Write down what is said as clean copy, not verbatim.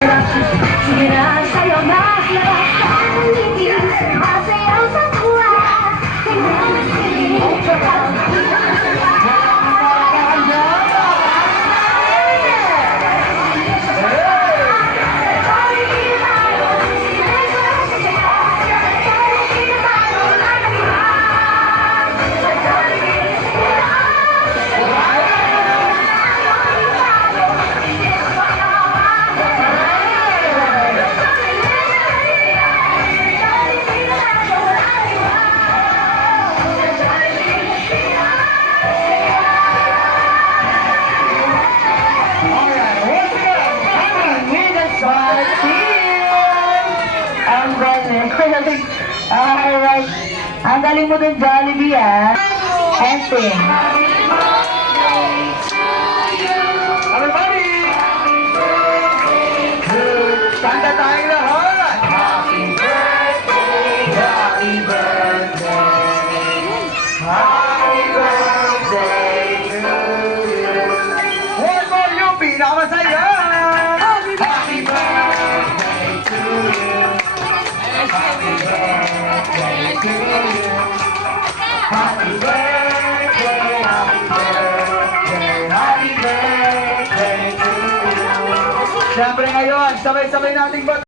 Sige na, sa'yo na paligid, masayaw sa tuwa. Tingnan mo Alright. Ang galing mo dun, Jollibee, ah. Ending. Everybody! Kanta tayong lahat! Happy birthday! Happy birthday! Happy birthday to you! One more yung pinakamasaya! Happy birthday to you! Happy birthday to you! Happy birthday, happy birthday, happy birthday to you! Siyempre ngayon, sabay-sabay nating